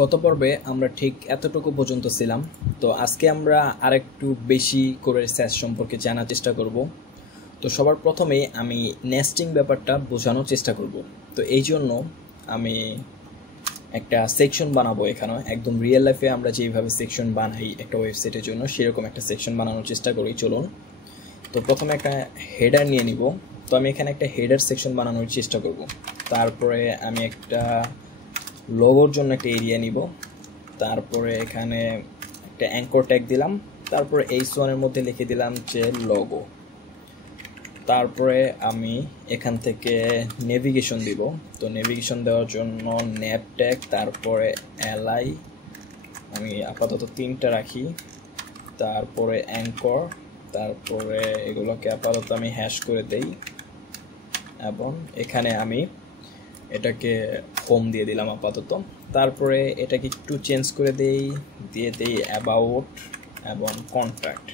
গত পর্বে আমরা ঠিক এতটুকু পর্যন্ত ছিলাম। তো আজকে আমরা আরেকটু বেশি করে স্যাস সম্পর্কে জানার চেষ্টা করব। তো সবার প্রথমেই আমি নেস্টিং ব্যাপারটা বোঝানোর চেষ্টা করব। তো এই জন্য আমি একটা সেকশন বানাবো। এখানে একদম রিয়েল লাইফে আমরা যেভাবে সেকশন বানাই একটা ওয়েবসাইটের জন্য সেরকম একটা সেকশন বানানোর চেষ্টা করি। চলুন, তো প্রথমে একটা হেডার নিয়ে নিব। তো আমি এখানে একটা হেডার সেকশন বানানোর চেষ্টা করব। তারপরে আমি একটা লোগোর জন্য একটা এরিয়া নিব। তারপরে এখানে একটা অ্যাঙ্কর ট্যাগ দিলাম। তারপরে H1 এর মধ্যে লিখে দিলাম যে লোগো। তারপরে আমি এখান থেকে নেভিগেশন দিব। তো নেভিগেশন দেওয়ার জন্য ন্যাপ ট্যাগ, তারপরে এলআই আমি আপাতত 3টা রাখি, তারপরে অ্যাঙ্কর, তারপরে এগুলোকে আপাতত আমি হ্যাশ করে দেই এবং এখানে আমি এটাকে হোম দিয়ে দিলাম আপাতত। তারপরে এটাকে একটু চেঞ্জ করে দিয়ে দেই অ্যাবাউট এবং কন্ট্যাক্ট।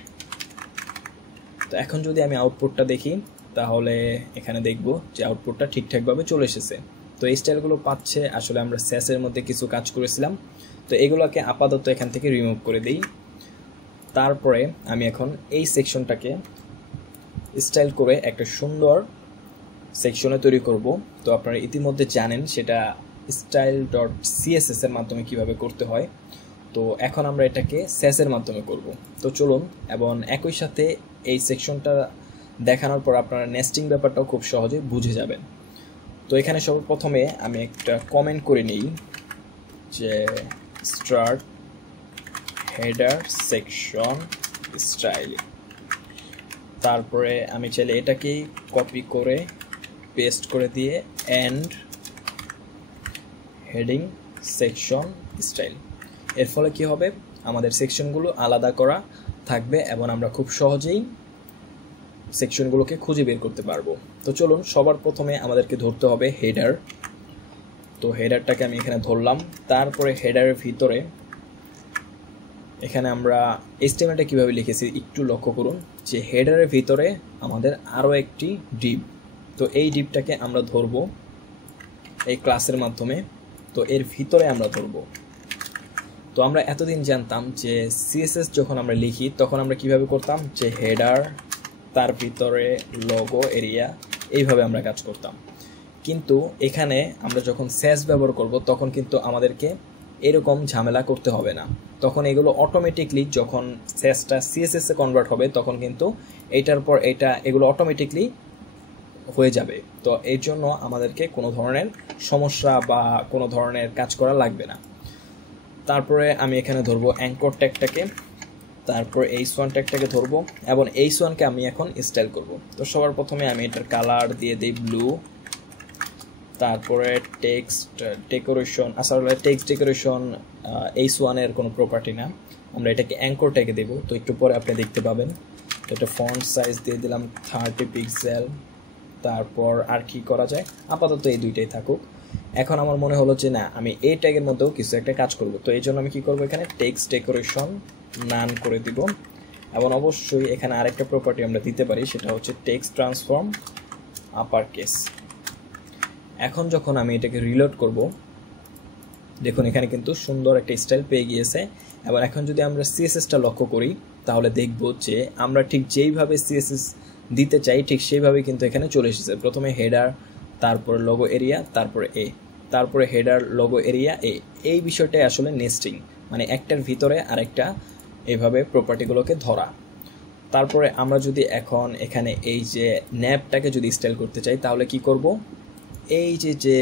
তো এখন যদি আমি আউটপুটটা দেখি তাহলে এখানে দেখব যে আউটপুটটা ঠিকঠাকভাবে চলে এসেছে। তো এই স্টাইলগুলো পাচ্ছে আসলে আমরা স্যাসের মধ্যে কিছু কাজ করেছিলাম। তো এগুলোকে আপাতত এখান থেকে রিমুভ করে দিই। তারপরে আমি এখন এই সেকশনটাকে স্টাইল করে একটা সুন্দর সেকশনে তৈরি করব। তো আপনারা ইতিমধ্যে জানেন সেটা style.css এর মাধ্যমে কিভাবে করতে হয়। তো এখন আমরা এটাকে স্যাসের মাধ্যমে করব। তো চলুন, এবং একই সাথে এই সেকশনটা দেখানোর পর আপনারা নেস্টিং ব্যাপারটাও খুব সহজে বুঝে যাবেন। তো এখানে সর্বপ্রথমে আমি একটা কমেন্ট করে নিই যে স্টার্ট হেডার সেকশন স্টাইল। তারপরে আমি চাইলে এটাকেই কপি করে পেস্ট করে দিয়ে এন্ড হেডিং সেকশন স্টাইল। এর ফলে কি হবে, আমাদের সেকশনগুলো আলাদা করা থাকবে এবং আমরা খুব সহজেই সেকশনগুলোকে খুঁজে বের করতে পারবো। তো চলুন, সবার প্রথমে আমাদেরকে ধরতে হবে হেডার। তো হেডারটাকে আমি এখানে ধরলাম। তারপরে হেডারের ভিতরে এখানে আমরা HTML-টা কীভাবে লিখেছি একটু লক্ষ্য করুন যে হেডারের ভিতরে আমাদের আরও একটি ডিভ। তো এই ডিভটাকে আমরা ধরব এই ক্লাসের মাধ্যমে। তো এর ভিতরে আমরা ধরব। তো আমরা এতদিন জানতাম যে CSS যখন আমরা লিখি তখন আমরা কিভাবে করতাম যে হেডার, তার ভিতরে লোগো এরিয়া, এইভাবে আমরা কাজ করতাম। কিন্তু এখানে আমরা যখন স্যাস ব্যবহার করব তখন কিন্তু আমাদেরকে এরকম ঝামেলা করতে হবে না। তখন এগুলো অটোমেটিকলি যখন স্যাসটা CSS এ কনভার্ট হবে তখন কিন্তু এইটার পর এগুলো অটোমেটিকলি হয়ে যাবে। তো এর জন্য আমাদেরকে কোনো ধরনের সমস্যা বা কোনো ধরনের কাজ করা লাগবে না। তারপরে আমি এখানে ধরবো অ্যাঙ্কর ট্যাগটাকে, তারপর H1 ট্যাগটাকে ধরবো এবং H1কে আমি এখন স্টাইল করব। তো সবার প্রথমে আমি এটার কালার দিয়ে দিই ব্লু। তারপরে টেক্সট ডেকোরেশন, আসলে টেক্সট ডেকোরেশন H1 এর কোনো প্রপার্টি না, আমরা এটাকে অ্যাঙ্কর ট্যাগে দেবো। তো একটু পরে আপনি দেখতে পাবেন। তো এটা ফন্ট সাইজ দিয়ে দিলাম 30 পিক্সেল। তারপর আর কি করা যায়, আপাতত এই দুইটাই থাকুক। এখন আমার মনে হলো যে না, আমি এই ট্যাগের মধ্যেও কিছু একটা কাজ করব। তো এই জন্য আমি কি করব, এখানে টেক্সট ডেকোরেশন নান করে দিব এবং অবশ্যই এখানে আরেকটা প্রপার্টি আমরা দিতে পারি, সেটা হচ্ছে টেক্সট ট্রান্সফর্ম আপার কেস। এখন যখন আমি এটাকে রিলোড করব দেখুন এখানে কিন্তু সুন্দর একটা স্টাইল পেয়ে গিয়েছে। এবং এখন যদি আমরা CSS-টা লক্ষ্য করি তাহলে দেখব যে আমরা ঠিক যেইভাবে CSS দিতে চাই ঠিক সেইভাবে কিন্তু এখানে চলে এসেছে। প্রথমে হেডার, তারপরে লোগো এরিয়া, তারপরে তারপরে হেডার লোগো এরিয়া এই বিষয়টাই আসলে নেস্টিং, মানে একটার ভিতরে আরেকটা এইভাবে প্রপার্টিগুলোকে ধরা। তারপরে আমরা যদি এখন এখানে এই যে ন্যাপটাকে যদি স্টাইল করতে চাই তাহলে কি করব, এই যে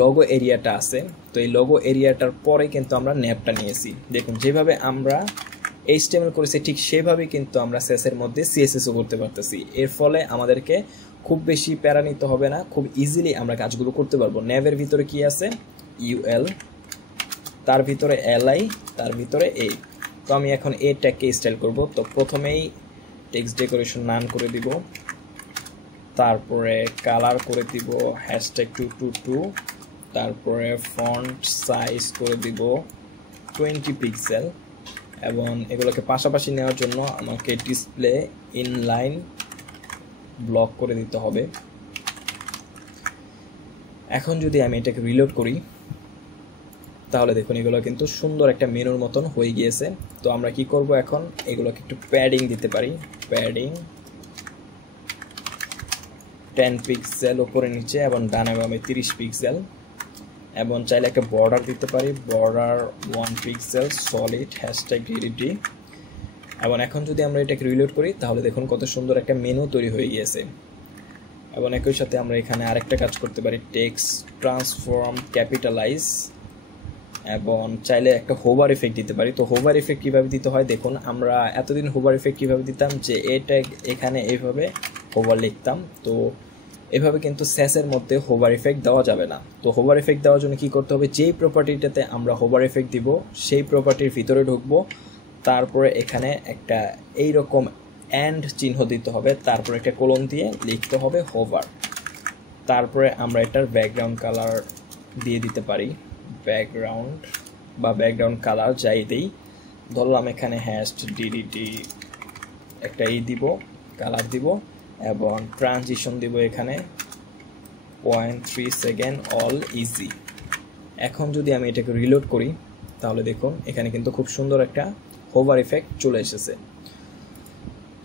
লোগো এরিয়াটা আছে, তো এই লোগো এরিয়াটার পরে কিন্তু আমরা ন্যাপটা নিয়েছি। দেখুন যেভাবে আমরা HTML করেছি ঠিক সেভাবেই কিন্তু আমরা স্যাসের মধ্যে CSS-ও করতে পারতেছি। এর ফলে আমাদেরকে খুব বেশি প্যারা নিতে হবে না, খুব ইজিলি আমরা কাজগুলো করতে পারবো। ন্যাভের ভিতরে কি আছে, UL, তার ভিতরে LI, তার ভিতরে তো আমি এখন ট্যাগকে স্টাইল করব। তো প্রথমেই টেক্সট ডেকোরেশন নান করে দিব, তারপরে কালার করে দিব #222, তারপরে ফন্ট সাইজ করে দিব 20 পিক্সেল এবং এগুলোকে পাশাপাশি নেওয়ার জন্য আমাকে ডিসপ্লে ইনলাইন ব্লক করে দিতে হবে। এখন যদি আমি এটাকে রিলোড করি তাহলে দেখুন এগুলো কিন্তু সুন্দর একটা মেনুর মতন হয়ে গিয়েছে। তো আমরা কি করব এখন, এগুলোকে একটু প্যাডিং দিতে পারি। প্যাডিং 10 পিক্সেল উপরে নিচে এবং ডানে বামে 30 পিক্সেল, এবং চাইলে একটা বর্ডার দিতে পারি, বর্ডার 1 পিক্সেল সলিড #DDD। এবং এখন যদি আমরা এটাকে রিলোড করি তাহলে দেখুন কত সুন্দর একটা মেনু তৈরি হয়ে গিয়েছে। এবং একই সাথে আমরা এখানে আরেকটা কাজ করতে পারি, টেক্সট ট্রান্সফর্ম ক্যাপিটালাইজ, এবং চাইলে একটা হোভার ইফেক্ট দিতে পারি। তো হোভার ইফেক্ট কীভাবে দিতে হয় দেখুন, আমরা এতদিন হোভার ইফেক্ট কীভাবে দিতাম, যে এটা এখানে এইভাবে হোভার লিখতাম। তো এভাবে কিন্তু স্যাসের মধ্যে হোভার ইফেক্ট দেওয়া যাবে না। তো হোভার ইফেক্ট দেওয়ার জন্য কি করতে হবে, যেই প্রপার্টিটাতে আমরা হোভার ইফেক্ট দিব সেই প্রপার্টির ভিতরে ঢুকবো, তারপরে এখানে একটা এইরকম অ্যান্ড চিহ্ন দিতে হবে, তারপরে একটা কোলন দিয়ে লিখতে হবে হোভার। তারপরে আমরা এটার ব্যাকগ্রাউন্ড কালার দিয়ে দিতে পারি, ব্যাকগ্রাউন্ড বা ব্যাকগ্রাউন্ড কালার যাই দিই, ধরলাম এখানে #DDD একটা দিব, কালার দিব, এবং ট্রানজিশন দিব এখানে 0.3 সেকেন্ড, অল ইজি। এখন যদি আমি এটাকে রিলোড করি তাহলে দেখুন এখানে কিন্তু খুব সুন্দর একটা হোভার ইফেক্ট চলে এসেছে।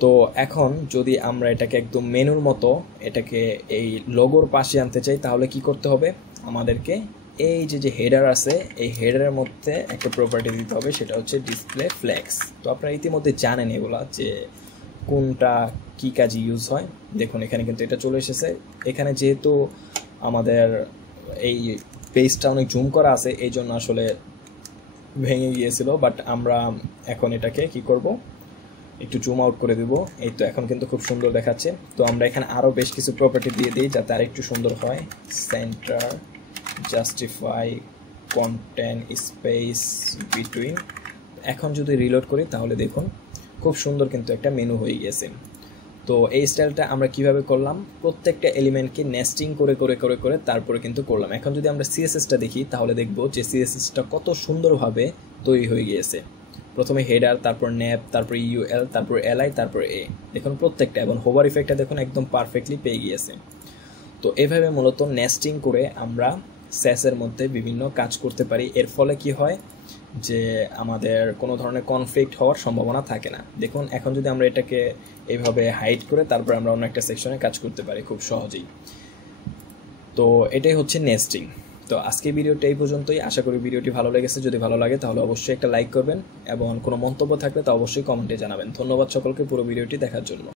তো এখন যদি আমরা এটাকে একদম মেনুর মতো এটাকে এই লোগোর পাশে আনতে চাই তাহলে কি করতে হবে, আমাদেরকে এই যে হেডার আছে এই হেডারের মধ্যে একটা প্রপার্টি দিতে হবে, সেটা হচ্ছে ডিসপ্লে ফ্ল্যাগস। তো আপনারা ইতিমধ্যে জানেন এগুলা যে কোনটা কি কাজে ইউজ হয়। দেখুন এখানে কিন্তু এটা চলে এসেছে। এখানে যেহেতু আমাদের এই পেজটা অনেক জুম করা আছে এই জন্য আসলে ভেঙে গিয়েছিল, বাট আমরা এখন এটাকে কি করব, একটু জুম আউট করে দেব। এই তো এখন কিন্তু খুব সুন্দর দেখাচ্ছে। তো আমরা এখানে আরও বেশ কিছু প্রপার্টি দিয়ে দিই যাতে আর একটু সুন্দর হয়, centre, justify, content, space, between. এখন যদি রিলোড করি তাহলে দেখুন খুব সুন্দর কিন্তু একটা মেনু হয়ে গেছে। তো এই স্টাইলটা আমরা কিভাবে করলাম, প্রত্যেকটা এলিমেন্টকে নেস্টিং করে করে করে করে তারপরে কিন্তু করলাম। এখন যদি আমরা সিএসএসটা দেখি তাহলে দেখব যে সিএসএসটা কত সুন্দরভাবে তৈরি হয়ে গিয়েছে। প্রথমে হেডার, তারপর ন্যাপ, তারপর ইউএল, তারপর এলআই, তারপর এ, দেখুন প্রত্যেকটা, এবং হোভার ইফেক্টটা দেখুন একদম পারফেক্টলি পেয়ে গিয়েছে। তো এভাবে মূলত নেস্টিং করে আমরা স্যাসের মধ্যে বিভিন্ন কাজ করতে পারি। এর ফলে কি হয় যে আমাদের কোনো ধরনের কনফ্লিক্ট হওয়ার সম্ভাবনা থাকে না। দেখুন এখন যদি আমরা এটাকে এইভাবে হাইড করে তারপর আমরা অন্য একটা সেকশনে কাজ করতে পারি খুব সহজেই। তো এটাই হচ্ছে নেস্টিং। তো আজকে ভিডিওটা এই পর্যন্তই। আশা করি ভিডিওটি ভালো লেগেছে। যদি ভালো লাগে তাহলে অবশ্যই একটা লাইক করবেন, এবং কোনো মন্তব্য থাকলে তা অবশ্যই কমেন্টে জানাবেন। ধন্যবাদ সকলকে পুরো ভিডিওটি দেখার জন্য।